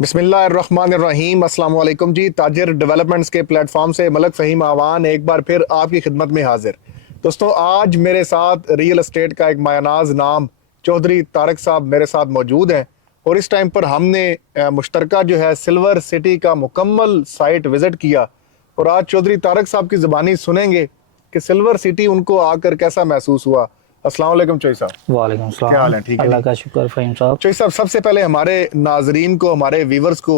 बिस्मिल्लाहिर्रहमानिर्रहीम अस्सलाम वालेकुम जी। ताजिर डेवलपमेंट्स के प्लेटफॉर्म से मलक फ़हीम आवान एक बार फिर आपकी खिदमत में हाजिर। दोस्तों, आज मेरे साथ रियल एस्टेट का एक मायनाज नाम चौधरी तारक साहब मेरे साथ मौजूद हैं और इस टाइम पर हमने मुश्तरका जो है सिल्वर सिटी का मुकम्मल साइट विज़िट किया और आज चौधरी तारक साहब की ज़बानी सुनेंगे कि सिल्वर सिटी उनको आकर कैसा महसूस हुआ। अस्सलाम वालेकुम चौधरी साहब। वालेकुम सलाम। क्या हाल है? ठीक है अल्लाह जी? का शुक्र फ़हीम साहब। चौधरी साहब, सबसे पहले हमारे नाजरीन को, हमारे व्यूवर्स को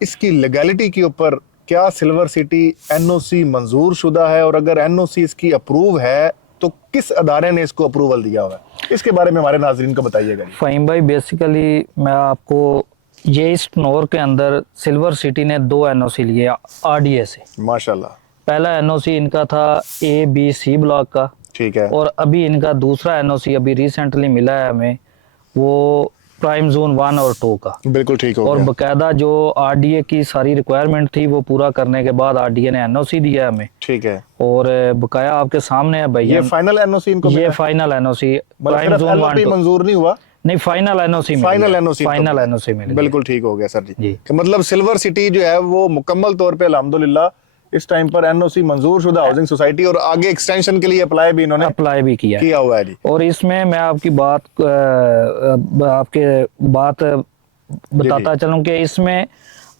इसकी लीगैलिटी के ऊपर, क्या सिल्वर सिटी एनओसी मंजूर शुदा है और अगर एनओसी इसकी अप्रूव है तो किस अदारे ने इसको अप्रूवल दिया हुआ है, इसके बारे में हमारे नाजरीन को बताइएगा। फ़हीम भाई, बेसिकली मैं आपको ये इस नोर के अंदर सिल्वर सिटी ने 2 एनओसी लिए आरडीए से। माशाल्लाह। पहला एनओसी इनका था ABC ब्लॉक का, ठीक है। और अभी इनका दूसरा एनओसी अभी रिसेंटली मिला है हमें, वो प्राइम जोन 1 और 2 का। बिल्कुल ठीक हो और गया। बकायदा जो आरडीए की सारी रिक्वायरमेंट थी वो पूरा करने के बाद आरडीए ने एनओसी दिया हमें। ठीक है। और बकाया आपके सामने है भैया, ये फाइनल एनओसी इनको ये मिला? फाइनल एनओसी मतलब प्राइम जोन 1 LOP मंजूर नहीं हुआ? नहीं, final NOC final NOC final NOC मिल गया। बिल्कुल ठीक हो गया सर जी। जी। कि मतलब सिल्वर सिटी जो है वो मुकम्मल तौर पे अल्हम्दुलिल्लाह इस टाइम पर एनओसी मंजूर शुदा हाउसिंग सोसाइटी और आगे एक्सटेंशन के लिए अप्लाई भी इन्होंने अप्लाई भी किया हुआ है जी। और इसमें मैं आपकी बात बताता चलूं कि इसमें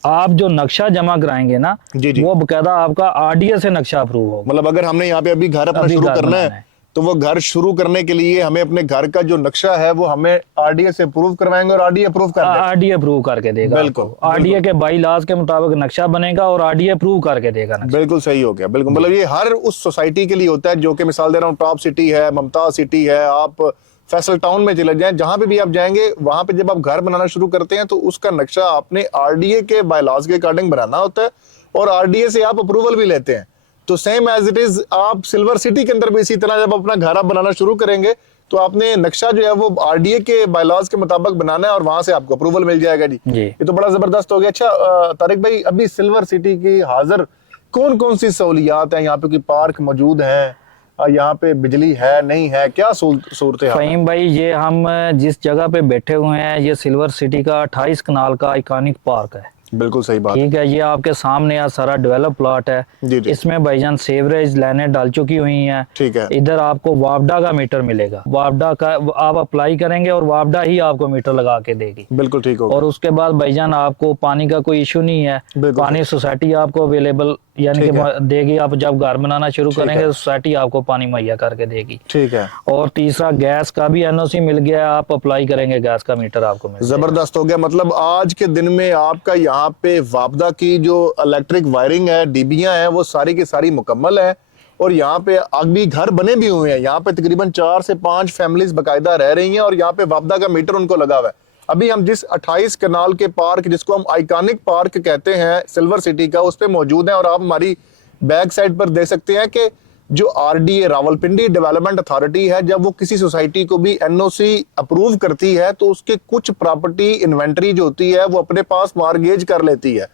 आप जो नक्शा जमा कराएंगे ना, जी जी। वो बकायदा आपका आरडीए से नक्शा अप्रूव होगा। मतलब अगर हमने यहाँ पे अभी घर अपना अभी शुरू घर करना बनाना है है। तो वो घर शुरू करने के लिए हमें अपने घर का जो नक्शा है वो हमें आरडीए से अप्रूव करवाएंगे और आरडीए अप्रूव कर देगा। आरडीए अप्रूव करके देगा। बिल्कुल, आरडीए के बाई लॉज के मुताबिक नक्शा बनेगा और आरडीए अप्रूव करके देगा नक्शा। बिल्कुल सही हो गया। बिल्कुल, मतलब ये हर उस सोसाइटी के लिए होता है जो कि मिसाल दे रहा हूँ, टॉप सिटी है, मुमताज सिटी है, आप फैसल टाउन में चले जाएं, जहां पे भी आप जाएंगे वहां पे जब आप घर बनाना शुरू करते हैं तो उसका नक्शा आपने आरडीए के बायलॉज के अकॉर्डिंग बनाना होता है और आरडीए से आप अप्रूवल भी लेते हैं। तो सेम एज इट इज आप सिल्वर सिटी के अंदर भी इसी तरह जब अपना घर आप बनाना शुरू करेंगे तो आपने नक्शा जो है वो आरडीए के बायलॉज के मुताबिक बनाना है और वहां से आपको अप्रूवल मिल जाएगा जी। ये तो बड़ा जबरदस्त हो गया। अच्छा तारिक भाई, अभी सिल्वर सिटी की हाजिर कौन कौन सी सहूलियात हैं? यहाँ पे कोई पार्क मौजूद है, यहाँ पे बिजली है, नहीं है, क्या सूरत है? फ़हीम भाई, ये हम जिस जगह पे बैठे हुए हैं ये सिल्वर सिटी का 28 कनाल का आइकॉनिक पार्क है। बिल्कुल सही बात। ठीक है, ये आपके सामने यह सारा डेवलप प्लॉट है। जी जी। इसमें भाईजान सेवरेज लाइनें डाल चुकी हुई हैं। ठीक है। इधर आपको वापडा का मीटर मिलेगा, वापडा का आप अप्लाई करेंगे और वापडा ही आपको मीटर लगा के देगी। बिल्कुल ठीक होगा। और उसके बाद भाईजान आपको पानी का कोई इशू नहीं है, पानी सोसाइटी आपको अवेलेबल यानी कि देगी। आप जब घर बनाना शुरू करेंगे तो सोसाइटी आपको पानी मुहैया करके देगी। ठीक है। और तीसरा, गैस का भी एनओसी मिल गया है, आप अप्लाई करेंगे गैस का मीटर आपको मिल जाएगा। जबरदस्त हो गया। मतलब आज के दिन में आपका यहाँ पे वापदा की जो इलेक्ट्रिक वायरिंग है, डीबियां हैं, वो सारी की सारी मुकम्मल है और यहाँ पे अभी घर बने भी हुए हैं। यहाँ पे तकरीबन 4 से 5 फैमिलीज बाकायदा रह रही हैं और यहाँ पे वापदा का मीटर उनको लगा हुआ है। अभी हम जिस 28 कनाल के पार्क, जिसको हम आइकॉनिक पार्क कहते हैं सिल्वर सिटी का, उस पे मौजूद हैं और आप हमारी बैक साइड पर देख सकते हैं कि जो आरडीए रावलपिंडी डेवलपमेंट अथॉरिटी है, जब वो किसी सोसाइटी को भी एनओसी अप्रूव करती है तो उसके कुछ प्रॉपर्टी इन्वेंटरी जो होती है वो अपने पास मार्गेज कर लेती है।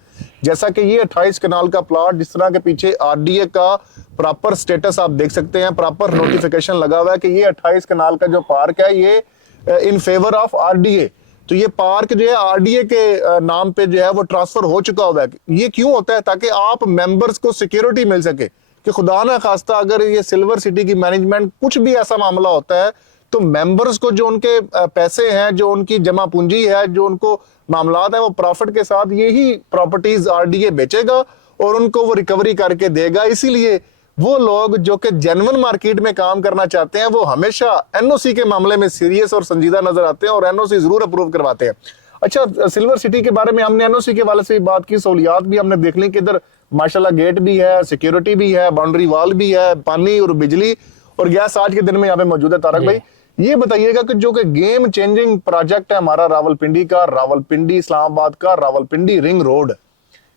जैसा कि ये 28 कनाल का प्लॉट, जिस तरह के पीछे आरडीए का प्रॉपर स्टेटस आप देख सकते हैं, प्रॉपर नोटिफिकेशन लगा हुआ है कि ये 28 कनाल का जो पार्क है ये इन फेवर ऑफ आरडीए। तो ये पार्क जो है आरडीए के नाम पे जो है वो ट्रांसफर हो चुका हुआ है। ये क्यों होता है? ताकि आप मेंबर्स को सिक्योरिटी मिल सके कि खुदा ना खास्ता अगर ये सिल्वर सिटी की मैनेजमेंट कुछ भी ऐसा मामला होता है तो मेंबर्स को जो उनके पैसे हैं, जो उनकी जमा पूंजी है, जो उनको मामलात है, वो प्रॉफिट के साथ यही प्रॉपर्टीज आरडीए बेचेगा और उनको वो रिकवरी करके देगा। इसीलिए वो लोग जो कि जेन्युइन मार्केट में काम करना चाहते हैं वो हमेशा एनओसी के मामले में सीरियस और संजीदा नजर आते हैं और एनओसी जरूर अप्रूव करवाते हैं। अच्छा, सिल्वर सिटी के बारे में हमने एनओसी के वाले से बात की, सहूलियात भी हमने देख ली कि इधर माशाल्लाह गेट भी है, सिक्योरिटी भी है, बाउंड्री वॉल भी है, पानी और बिजली और गैस आज के दिन में यहाँ पे मौजूद है। तारक भाई, ये बताइएगा कि जो कि गेम चेंजिंग प्रोजेक्ट है हमारा रावलपिंडी का, रावलपिंडी इस्लामाबाद का रावलपिंडी रिंग रोड,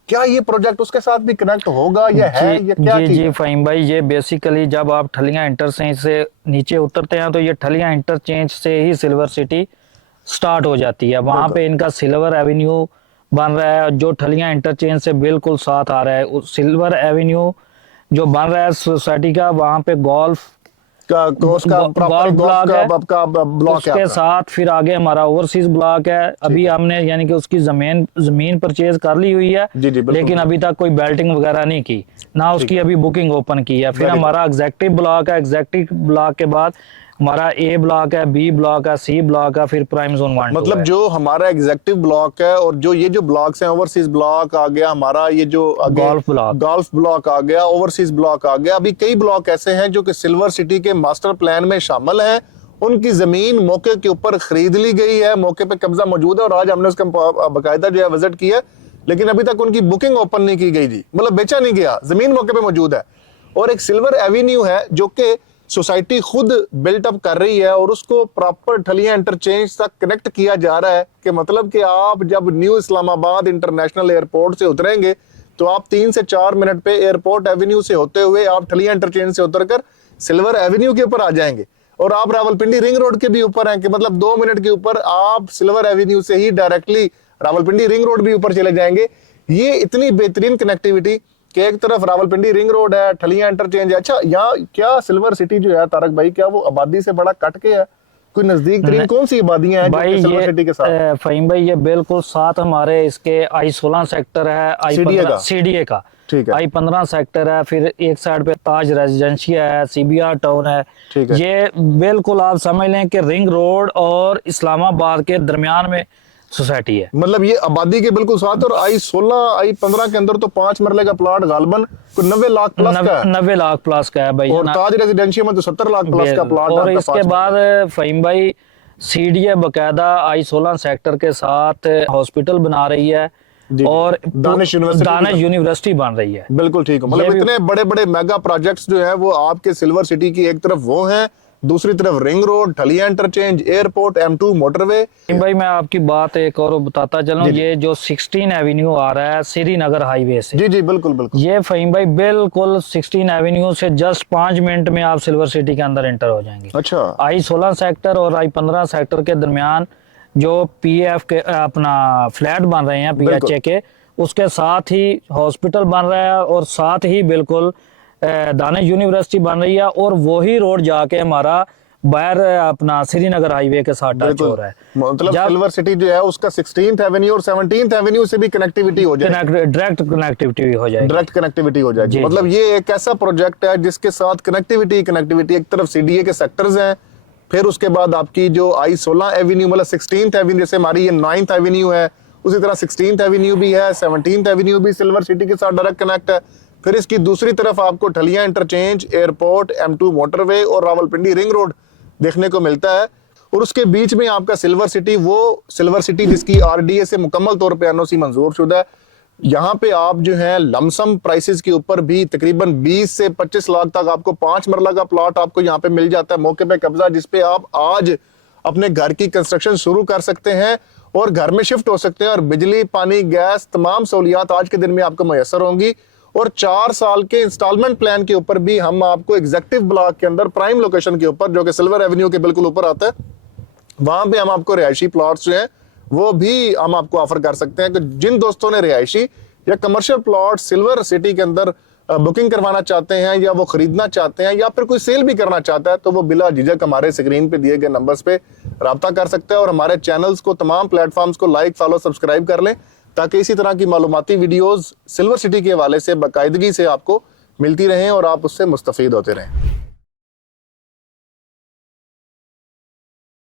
क्या ये प्रोजेक्ट उसके साथ भी कनेक्ट होगा या है या क्या? जी फ़हीम भाई, ये बेसिकली जब आप ठलियां इंटरचेंज से नीचे उतरते हैं तो ये ठलियां इंटरचेंज से ही सिल्वर सिटी स्टार्ट हो जाती है। वहां पे इनका सिल्वर एवेन्यू बन रहा है जो ठलियां इंटरचेंज से बिल्कुल साथ आ रहा है। सिल्वर एवेन्यू जो बन रहा है सोसाइटी का, वहां पे गोल्फ उसका प्रॉपर ब्लॉक है, आपका ब्लॉक है उसके आपका। साथ फिर आगे हमारा ओवरसीज ब्लॉक है। अभी हमने यानी कि उसकी जमीन परचेज कर ली हुई है, जी, बिल्कुल। लेकिन अभी तक कोई बेल्टिंग वगैरह नहीं की, ना उसकी अभी बुकिंग ओपन की है। फिर Very good. हमारा एग्जेक्टिव ब्लॉक है, एग्जेक्टिव ब्लॉक के बाद हमारा ए ब्लॉक है, बी ब्लॉक है, सी ब्लॉक है, फिर प्राइम जोन 1 मतलब जो हमारा एग्जेक्टिव ब्लॉक है और जो ये जो ब्लॉक्स हैं, ओवरसीज ब्लॉक आ गया हमारा, ये जो गोल्फ ब्लॉक, गोल्फ ब्लॉक आ गया, ओवरसीज ब्लॉक आ गया। अभी कई ब्लॉक ऐसे हैं जो कि सिल्वर सिटी के मास्टर प्लान में शामिल हैं। उनकी जमीन मौके के ऊपर खरीद ली गई है, मौके पे कब्जा मौजूद है और आज हमने उसका बाकायदा जो है विजिट किया, लेकिन अभी तक उनकी बुकिंग ओपन नहीं की गई जी, मतलब बेचा नहीं गया, जमीन मौके पे मौजूद है। और एक सिल्वर एवेन्यू है जो कि सोसाइटी खुद बिल्ट अप कर रही है और उसको प्रॉपर ठलियां इंटरचेंज तक कनेक्ट किया जा रहा है, कि मतलब कि आप जब न्यू इस्लामाबाद इंटरनेशनल एयरपोर्ट से उतरेंगे तो आप 3 से 4 मिनट पे एयरपोर्ट एवेन्यू से होते हुए आप ठलियां इंटरचेंज से उतरकर सिल्वर एवेन्यू के ऊपर आ जाएंगे और आप रावलपिंडी रिंग रोड के भी ऊपर हैं, कि मतलब 2 मिनट के ऊपर आप सिल्वर एवेन्यू से ही डायरेक्टली रावलपिंडी रिंग रोड भी ऊपर चले जाएंगे। ये इतनी बेहतरीन कनेक्टिविटी कि एक तरफ रावलपिंडी रिंग रोड है, ठलियां इंटरचेंज है। अच्छा, यहाँ क्या सिल्वर सिटी जो है तारक भाई, क्या वो आबादी से बड़ा कट के है? कोई नजदीक तरीन कौन सी आबादियां हैं भाई? सिल्वर सिटी के साथ? फहीम भाई, ये बिल्कुल साथ हमारे इसके I-16 सेक्टर है, I-15 CDA का, ठीक है। I-15 सेक्टर है, फिर एक साइड पे ताज रेजिडेंशिया है, CBR टाउन है। ठीक है। ये बिल्कुल आप समझ लें कि रिंग रोड और इस्लामाबाद के दरमियान में सोसाइटी है। मतलब ये आबादी के बिल्कुल साथ। और I-16 I-15 के अंदर तो 5 मरले का प्लॉट गालबन 90 लाख प्लस का है, 90 लाख प्लस का है भाई। और ताज रेजिडेंशियल में तो 70 लाख प्लस का प्लॉट है। और इसके बाद फहीम भाई CDA बकायदा I-16 सेक्टर के साथ हॉस्पिटल बना रही है और दानिश यूनिवर्सिटी बन रही है। बिल्कुल ठीक है। मतलब इतने बड़े बड़े मेगा प्रोजेक्ट्स जो है वो आपके सिल्वर सिटी की एक तरफ वो हैं, दूसरी तरफ ring road, Thalian interchange, airport, M2 motorway. भाई मैं आपकी बात एक और बताता चलूं, ये जो 16 एवेन्यू आ रहा है श्रीनगर हाईवे से, जी बिल्कुल बिल्कुल, ये फहीम भाई बिल्कुल 16 एवेन्यू से जस्ट 5 मिनट में आप सिल्वर सिटी के अंदर एंटर हो जाएंगे। अच्छा, I-16 सेक्टर और I-15 सेक्टर के दरमियान जो PF के अपना फ्लैट बन रहे हैं PHA के, उसके साथ ही हॉस्पिटल बन रहा है और साथ ही बिल्कुल दानिश यूनिवर्सिटी बन रही है, और वही रोड जाके हमारा बाहर अपना श्रीनगर हाईवे के साथ टच हो रहा है। मतलब सिल्वर सिटी जो है उसका 16th एवेन्यू और 17th एवेन्यू से भी कनेक्टिविटी हो जाएगी, डायरेक्ट कनेक्टिविटी हो जाएगी, डायरेक्ट कनेक्टिविटी हो जाएगी। मतलब ये एक ऐसा प्रोजेक्ट है जिसके साथ कनेक्टिविटी एक तरफ CDA के सेक्टर्स हैं, फिर उसके बाद आपकी जो I-16 एवेन्यू मतलब 16th एवेन्यू, जैसे हमारी ये 9th एवेन्यू है, उसी तरह 16th एवेन्यू भी है, 17th एवेन्यू भी सिल्वर सिटी के साथ डायरेक्ट कनेक्ट है। फिर इसकी दूसरी तरफ आपको ठलिया इंटरचेंज, एयरपोर्ट, M2 मोटरवे और रावलपिंडी रिंग रोड देखने को मिलता है। और उसके बीच में आपका सिल्वर सिटी, वो सिल्वर सिटी जिसकी RDA से मुकम्मल तौर पे NOC मंजूर शुदा है। यहाँ पे आप जो है लमसम प्राइसेस के ऊपर भी तकरीबन 20 से 25 लाख तक आपको 5 मरला का प्लॉट आपको यहाँ पे मिल जाता है, मौके पे कब्जा, जिसपे आप आज अपने घर की कंस्ट्रक्शन शुरू कर सकते हैं और घर में शिफ्ट हो सकते हैं, और बिजली, पानी, गैस, तमाम सहूलियात आज के दिन में आपको मैसर होंगी। और 4 साल के इंस्टॉलमेंट प्लान के ऊपर भी हम आपको एग्जेक्टिव ब्लॉक के अंदर प्राइम लोकेशन के ऊपर, जो कि सिल्वर एवेन्यू के बिल्कुल ऊपर आता है, वहां पे हम आपको रिहायशी प्लॉट्स जो हैं वो भी हम आपको ऑफर कर सकते हैं। कि जिन दोस्तों ने रिहायशी या कमर्शियल प्लॉट सिल्वर सिटी के अंदर बुकिंग करवाना चाहते हैं, या वो खरीदना चाहते हैं, या फिर कोई सेल भी करना चाहता है, तो वो बिला झिझक हमारे स्क्रीन पे दिए गए नंबर्स पे राब्ता कर सकते हैं। और हमारे चैनल्स को, तमाम प्लेटफॉर्म्स को लाइक, फॉलो, सब्सक्राइब कर लें, ताकि इसी तरह की मालूमाती वीडियोस सिल्वर सिटी के हवाले से बाकायदगी से आपको मिलती रहें और आप उससे मुस्तफीद होते रहें।